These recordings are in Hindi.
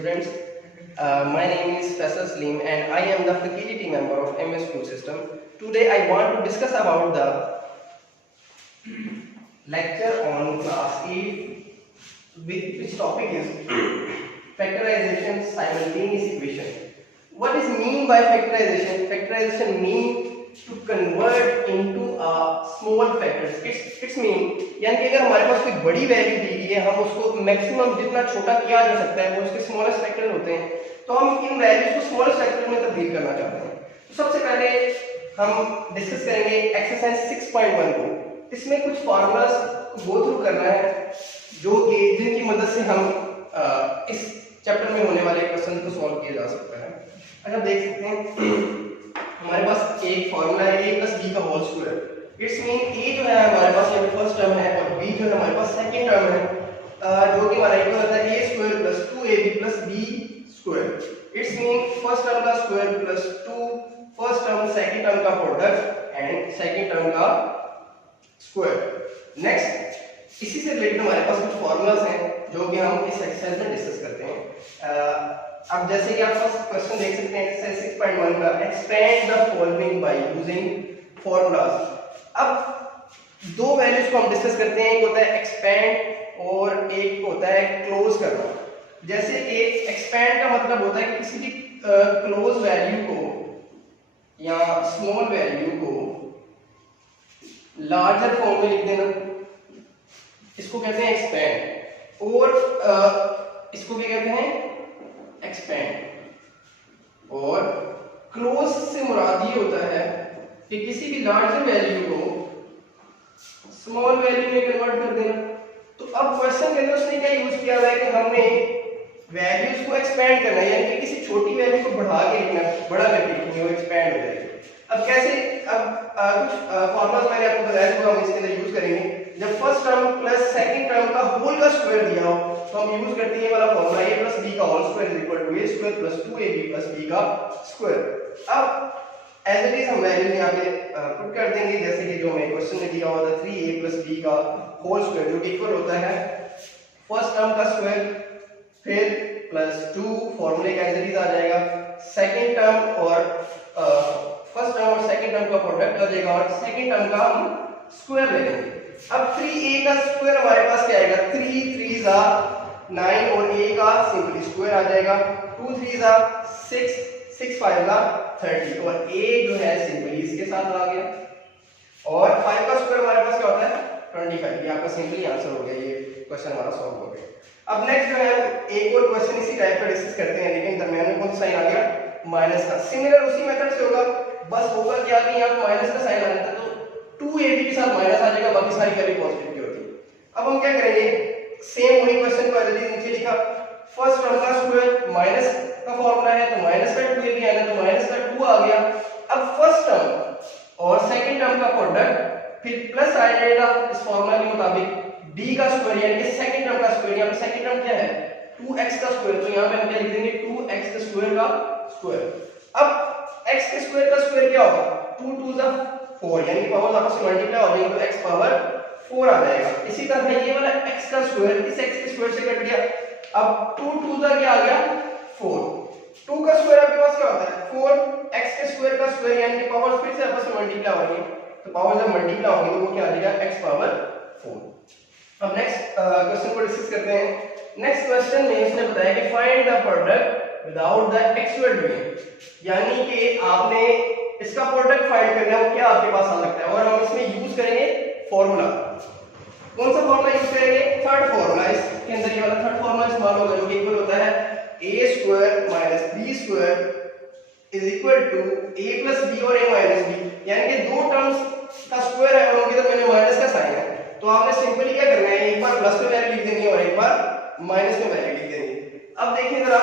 students. My name is Faisal Saleem and I am the faculty member of MS School System. Today I want to discuss about the lecture on class 8 which topic is factorization simultaneous equation. What is mean by factorization? Factorization means to convert into a small factors. It's mean यानी कि अगर हमारे पास कोई बड़ी वैल्यू दी गई है, हम उसको मैक्सिमम जितना छोटा किया जा सकता है वो उसके स्मॉलेस्ट फैक्टर होते हैं, तो हम इन वैल्यूज को स्मॉलेस्ट फैक्टर में तब्दील करना चाहते हैं। तो सबसे पहले हम डिस्कस करेंगे एक्सरसाइज 6.1 को। इसमें कुछ फार्मूलाज गो थ्रू करना है जो कि जिनकी मदद से हम इस चैप्टर में होने वाले क्वेश्चन को सॉल्व किया जा सकता है। अच्छा देख सकते हैं हमारे पास एक फार्मूला है a प्लस b का whole square. It's mean a जो है हमारे पास यहाँ पे फर्स्ट टर्म है और b जो है हमारे पास सेकंड टर्म है, जो कि हमारा इक्वल होता है a square plus 2ab plus b square. It's mean first term का square plus 2 first term second term का प्रोडक्ट एंड सेकंड टर्म का स्क्वायर। नेक्स्ट इसी से रिलेटेड हमारे पास कुछ फार्मूलाज हैं जो कि हम इस एक्सरसाइज में डिस्कस करते हैं। अब जैसे कि आप फर्स्ट क्वेश्चन देख सकते हैं एक्सरसाइज 6.1 का, expand the following by using formulas. अब दो वैल्यूज को हम डिस्कस करते हैं, एक होता है एक्सपेंड और एक होता है क्लोज करना। जैसे कि एक्सपेंड का मतलब होता है कि किसी भी क्लोज वैल्यू को या स्मॉल वैल्यू को लार्जर फॉर्म में लिख देना, इसको कहते हैं एक्सपेंड। और इसको क्या कहते हैं एक्सपेंड। और क्लोज से मुराद ये होता है कि किसी भी लार्जर वैल्यू को स्मॉल वैल्यू में कन्वर्ट कर देना। तो अब क्वेश्चन के अंदर उसने क्या यूज किया हुआ है कि हमने वैल्यूज को एक्सपेंड करना है, यानी कि किसी छोटी वैल्यू को बढ़ा के लिखना, बड़ा करके लिखनी, वो एक्सपेंड हो जाएगी। अब कैसे? अब कुछ फॉर्मूलाज मैंने आपको बताया जो हम इसके अंदर यूज करेंगे। जब first term plus second term का होल का स्क्वायर दिया हो तो हम यूज करते हैं ये वाला फॉर्मूला a प्लस b का whole square is equal to a square plus 2ab plus b का स्क्वायर। अब एज इट इज हम वैल्यूज यहां पे पुट कर देंगे जैसे कि जो हमें क्वेश्चन में दिया हुआ था 3a प्लस b का होल स्क्वायर, जो कि इक्वल होता है फर्स्ट टर्म का स्क्वायर फिर प्लस 2 फॉर्मूले का एज इट इज आ जाएगा, सेकंड टर्म और फर्स्ट टर्म और सेकंड टर्म का प्रोडक्ट आ जाएगा और सेकंड टर्म का हम स्क्वायर ले लेंगे। अब 3a का स्क्वायर हमारे पास क्या आएगा, 3 3 जा 9 और a का सिंपली स्क्वायर आ जाएगा, 2 3 जा 6 6 5 जा 30 और a जो है सिंपली इसके साथ आ गया और 5 का स्क्वायर हमारे पास क्या होता है 25। ये आपका सिंपली आंसर हो गया, ये क्वेश्चन हमारा सॉल्व हो गया। अब नेक्स्ट जो है एक और क्वेश्चन इसी टाइप का डिस्कस करते हैं, लेकिन दरमियान में कौन सा साइन आ गया, माइनस का। सिमिलर उसी मेथड से होगा, बस होगा क्या कि यहां पे माइनस का साइन आ जाता है तो 2ab के साथ माइनस आ जाएगा, बाकी सारी वैल्यू पॉजिटिव की होती है। अब हम क्या करेंगे, सेम वही क्वेश्चन को एज इट इज नीचे लिखा, फर्स्ट टर्म का स्क्वायर माइनस का फॉर्मूला है तो माइनस का 2ab आना तो माइनस का 2 आ गया। अब फर्स्ट टर्म और सेकंड टर्म का प्रोडक्ट फिर प्लस आ जाएगा इस फॉर्मूला के मुताबिक b का स्क्वायर यानी कि सेकंड टर्म का स्क्वायर। यहां पे सेकंड टर्म क्या है 2x का स्क्वायर, तो यहां पे हम क्या लिख देंगे 2x का स्क्वायर का स्क्वायर। अब x के स्क्वायर का स्क्वायर क्या होगा 2 2 जा 4 यानी कि पावर्स आपस में मल्टीप्लाई हो जाएंगे तो x पावर 4 आ जाएगा। इसी तरह ये वाला x का स्क्वायर इस x के स्क्वायर से कट गया, अब 2 2 जा क्या आ गया 4, 2 का स्क्वायर आपके पास क्या होता है 4, x के स्क्वायर का स्क्वायर यानी कि पावर्स फिर से आपस में मल्टीप्लाई होंगे तो पावर जब मल्टीप्लाई होंगे तो वो क्या आ जाएगा x पावर 4। अब नेक्स्ट क्वेश्चन को डिस्कस करते हैं। नेक्स्ट क्वेश्चन में इसने बताया कि find the product without the actual doing, यानी कि आपने इसका प्रोडक्ट फाइंड करना है वो क्या आपके पास आ सकता है और हम इसमें यूज करेंगे फॉर्मूला। कौन सा फॉर्मूला यूज करेंगे, थर्ड फॉर्मूला। इसके अंदर ये वाला थर्ड फॉर्मूला इस्तेमाल होगा जो कि इक्वल होता है a square minus b square is equal to a plus b और a माइनस b, यानी कि दो टर्म्स का स्क्वायर है और उनके दरमियान माइनस का साइन है, तो आपने सिंपली क्या करना है एक बार प्लस में वैल्यू लिख देनी है और एक बार माइनस में वैल्यू लिख देनी है। अब देखिए जरा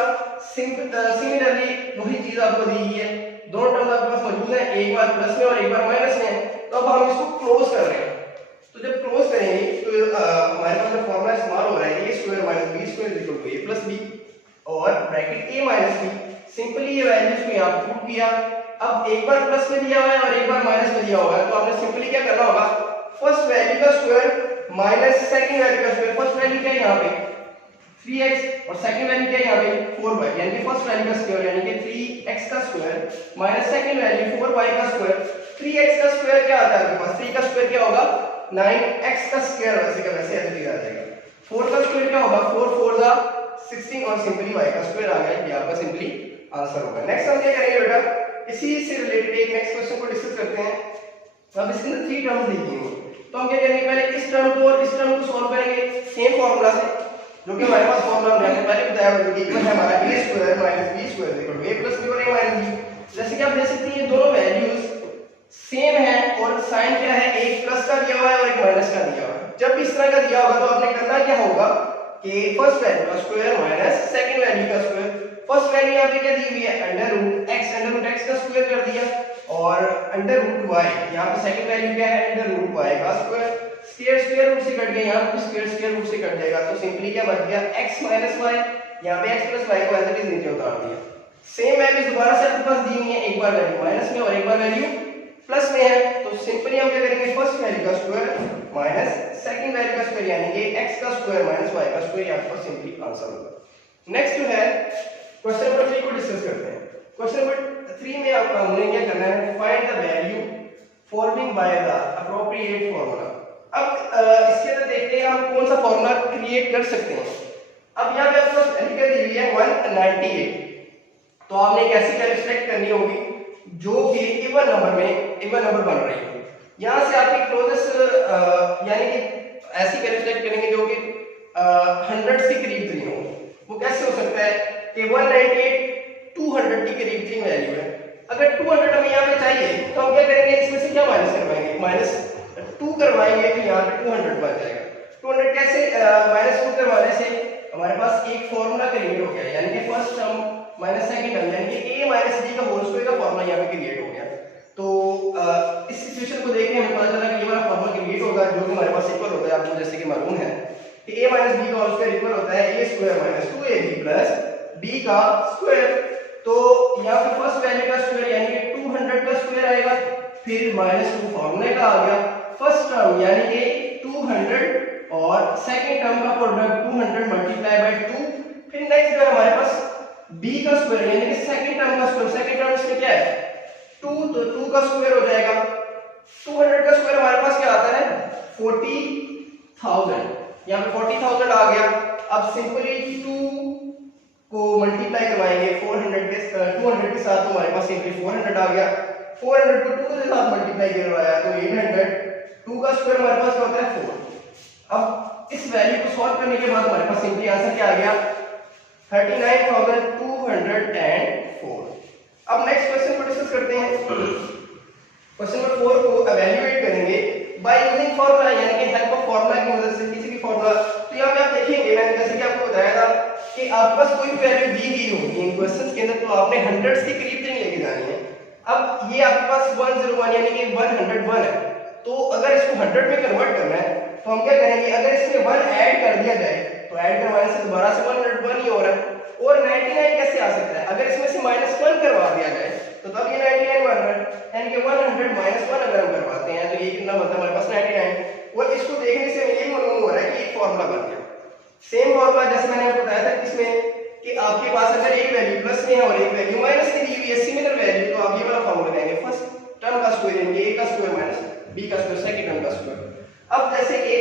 सिमिलरली वही चीज आपको दी गई है, दोनों टर्म आपके पास मौजूद है, एक बार प्लस में और एक बार माइनस में, तो अब हम इसको क्लोज कर रहे हैं। तो जब क्लोज करेंगे तो हमारे पास जो फॉर्मूला इस्तेमाल हो रहा है a square minus b square is equal to a plus b और bracket a minus b, simply ये वैल्यूज को यहां पुट किया। अब एक बार प्लस में दिया हुआ है और एक बार माइनस में दिया हुआ है, तो आपने सिंपली क्या करना होगा, फर्स्ट वैल्यू का स्क्वायर माइनस सेकंड वैल्यू का स्क्वायर। फर्स्ट वैल्यू क्या है यहां पे 3x और सेकंड वैल्यू क्या है यहाँ पे 4y, यानी कि फर्स्ट वैल्यू का स्क्वायर यानी कि 3x का square minus second value 4y का स्क्वायर। 3x का स्क्वायर क्या आता है आपके पास, 3 का स्क्वायर क्या होगा 9x का स्क्वायर, वैसे का वैसे ऐसे लिखा जाएगा। 4 का स्क्वायर क्या होगा 4 4 जा 16 और सिंपली y का स्क्वायर आ गया, ये आपका सिंपली आंसर होगा। नेक्स्ट हम क्या करेंगे बेटा, इसी से रिलेटेड एक नेक्स्ट क्वेश्चन को डिस्कस करते हैं। अब इसके अंदर 3 टर्म्स दी गई हैं, तो हम क्या करेंगे पहले इस टर्म को और इस टर्म को सॉल्व करेंगे सेम फार्मूला से, जो कि हमारे पास फार्मूला हमने पहले बताया हुआ कि इक्वल है हमारा a square minus b square equal to a plus b और a माइनस b। जैसे कि आप देख सकते हैं ये दोनों वैल्यूज सेम है और साइन क्या है, एक प्लस का दिया हुआ है और एक माइनस का दिया हुआ है। जब भी इस तरह का दिया होगा तो आपने करना क्या होगा कि फर्स्ट वैल्यू का स्क्वायर माइनस सेकंड वैल्यू का स्क्वायर। फर्स्ट वैल्यू यहां पे क्या दी हुई है अंडर रूट x का स्क्वायर कर दिया और अंडर रूट y, यहां पे सेकंड वैल्यू क्या है अंडर रूट y का स्क्वायर। स्क्वायर रूट से कट गया, यहां पे स्क्वायर रूट से कट जाएगा, तो सिंपली क्या बच गया x माइनस y, यहां पे x प्लस y को एज इट इज नीचे उतार दिया। सेम वैल्यू दोबारा से आपके पास दी हुई है, एक बार वैल्यू माइनस में और एक बार वैल्यू प्लस में है, तो सिंपली हम क्या करेंगे फर्स्ट वैल्यू का स्क्वायर माइनस सेकंड वैल्यू का स्क्वायर यानी कि x का स्क्वायर माइनस y का स्क्वायर, यहां पर सिंपली आंसर होगा। नेक्स्ट जो है क्वेश्चन नंबर 3 को डिस्कस करते हैं। क्वेश्चन नंबर 3 में आपका हमने क्या करना है, find the value forming by the appropriate formula. अब इसके अंदर देखते हैं हम कौन सा फार्मूला क्रिएट कर सकते हैं। अब यहां पे आपको वैल्यू दी हुई है 198, तो आपने एक ऐसी वैल्यू सिलेक्ट करनी होगी जो कि इवन नंबर बन रही है। यहां से आपकी क्लोजेस्ट यानी कि ऐसी वैल्यू सिलेक्ट करेंगे जो कि 100 के करीब 3 हो। वो कैसे हो सकता है कि 198 200 के करीब 3 वैल्यू है। अगर 200 हमें यहां पे चाहिए तो हम क्या करेंगे, इसमें से क्या माइनस करवाएंगे, -2 करवाएंगे, तो यहां पे 200 बन जाएगा। 200 कैसे, -2 करवाने से हमारे पास एक फार्मूला क्रिएट हो गया, यानी कि first term minus second term यानी कि a माइनस b का होल स्क्वायर का फार्मूला यहां पे क्रिएट हो गया। तो इस सिचुएशन को देख के हमें पता चला कि ये वाला फार्मूला क्रिएट होगा जो कि हमारे पास इक्वल होता है, आपको जैसे कि मालूम है कि a माइनस b का होल स्क्वायर इक्वल होता है a square minus 2ab plus b का स्क्वायर। तो यहां पे फर्स्ट वैल्यू का स्क्वायर यानी कि 200 का स्क्वायर आएगा, फिर -2 फार्मूले का आ गया, फर्स्ट टर्म यानी कि 200 और सेकंड टर्म का प्रोडक्ट 200 मल्टीप्लाई बाय 2, फिर नेक्स्ट जो है हमारे पास b का स्क्वायर यानी कि सेकंड टर्म का स्क्वायर। सेकंड टर्म इसमें क्या है 2, तो 2 का स्क्वायर हो जाएगा। 200 का स्क्वायर हमारे पास क्या आता है 40,000, यहां पे 40,000 आ गया। अब सिंपली 2 को मल्टीप्लाई करवाएंगे 200 के साथ, तो हमारे पास सिंपली 400 आ गया। 400 को 2 के साथ मल्टीप्लाई करवाया तो 800, 2 का स्क्वायर हमारे पास क्या होता है 4। अब इस वैल्यू को सॉल्व करने के बाद हमारे पास सिंपली आंसर क्या आ गया 39,204। अब नेक्स्ट क्वेश्चन को डिस्कस करते हैं। क्वेश्चन नंबर 4 को इवैल्यूएट करेंगे बाय यूजिंग फार्मूला, यानी कि हेल्प ऑफ फार्मूला की मदद से, किसी भी फार्मूला। तो यहां पे आप देखेंगे मैंने जैसे कि आपको बताया था कि आपके पास कोई भी वैल्यू दी गई होगी इन क्वेश्चंस के अंदर, तो आपने हंड्रेड्स के करीब तक लेके जानी है। अब ये आपके पास 101 यानी कि 101 है, तो अगर इसको 100 में कन्वर्ट करना है तो हम क्या करेंगे, अगर इसमें 1 ऐड कर दिया जाए तो ऐड करवाने से दोबारा से 101 ही हो रहा है। और 99 कैसे आ सकता है, अगर इसमें से -1 करवा दिया जाए तो तब ये 99 बन रहा है, यानी कि 100 -1 अगर हम करवाते हैं तो ये कितना होता है हमारे पास 99। और इसको देखने से ये मालूम हो रहा है कि एक फार्मूला बन गया। सेम फार्मूला जैसे मैंने आपको बताया था इसमें कि आपके पास अगर एक वैल्यू प्लस में है और एक वैल्यू माइनस में दी हुई है सिमिलर वैल्यू, तो आप ये वाला फार्मूला लगाएंगे फर्स्ट टर्म का स्क्वायर यानी a का स्क्वायर माइनस b का स्क्वायर सेकंड टर्म का स्क्वायर। अब जैसे कि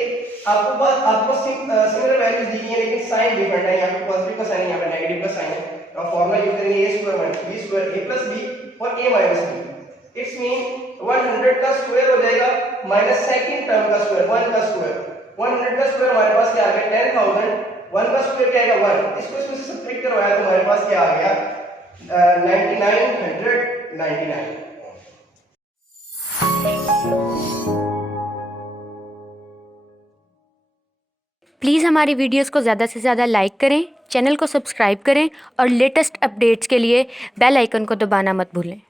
आपको सिमिलर वैल्यूज दी गई है लेकिन साइन डिफरेंट है, यहां पे पॉजिटिव का साइन है, यहां पे नेगेटिव का साइन है, तो आप फार्मूला यूज करेंगे a square minus b square a plus b और a minus b। It's mean 100 का स्क्वायर हो जाएगा माइनस सेकंड टर्म का स्क्वायर 1 का स्क्वायर। 100 का स्क्वायर हमारे पास क्या आ गया 10,000, 1 का स्क्वायर क्या आएगा 1, इसको इसमें से सब्ट्रैक्ट करवाया तो हमारे पास क्या आ गया 9999। प्लीज़ हमारी वीडियोस को ज़्यादा से ज़्यादा लाइक करें, चैनल को सब्सक्राइब करें और लेटेस्ट अपडेट्स के लिए बेल आइकन को दबाना मत भूलें।